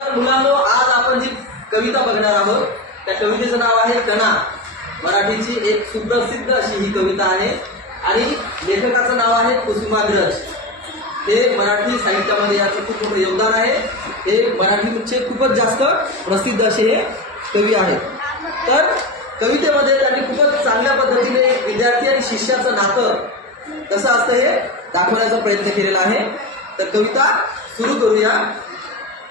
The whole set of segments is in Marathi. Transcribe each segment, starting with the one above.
मुलांनो, आज आपण जी कविता बघणार आहोत त्या कवितेचं नाव आहे कणा। मराठीची एक सुप्रसिद्ध अशी ही कविता आहे आणि लेखकाचं नाव आहे कुसुमाग्रज। ते मराठी साहित्यामध्ये याचं खूप मोठं योगदान आहे। हे मराठीचे खूपच जास्त प्रसिद्ध असे हे कवी आहेत। तर कवितेमध्ये त्यांनी खूपच चांगल्या पद्धतीने विद्यार्थी आणि शिष्याचं नातं कसं असतं हे दाखवण्याचा प्रयत्न केलेला आहे। तर कविता सुरू करूया।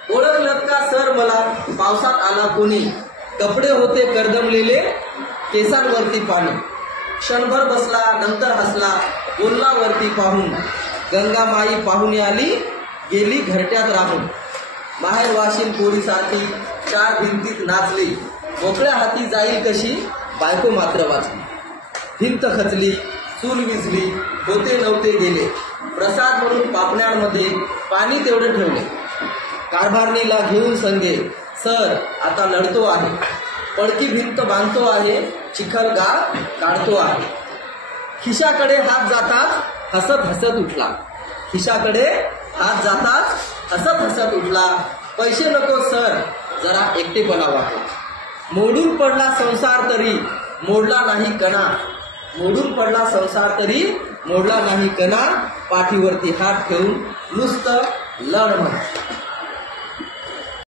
ओळखलं का सर मला पावसात आला कोणी, कपडे होते करदमलेले केसांवरती पाणी, क्षणभर बसला नंतर हसला बोलला वरती पाहून, गंगा माई पाहुणे आली गेली घरट्यात राहून, बाहेर वाशीन पोळीसारखी चार भिंतीत नाचली, मोकळ्या हाती जाईल कशी बायको मात्र वाचली, भिंत खचली चूल विजली होते नव्हते गेले, प्रसाद म्हणून पापण्यांमध्ये पाणी तेवढे ठेवले, कारभारणीला घेऊन संगे सर आता लढतो आहे, पडकी भिंत बांधतो आहे चिखल गाळ काढतो आहे, खिशाकडे हात जातात हसत हसत उठला, खिशाकडे हात जातात हसत हसत उठला, पैसे नको सर जरा एकटेपणा वाटला, मोडून पडला संसार तरी मोडला नाही कणा, मोडून पडला संसार तरी मोडला नाही कणा, पाठीवरती हात ठेवून नुसतं लढ म्हणा।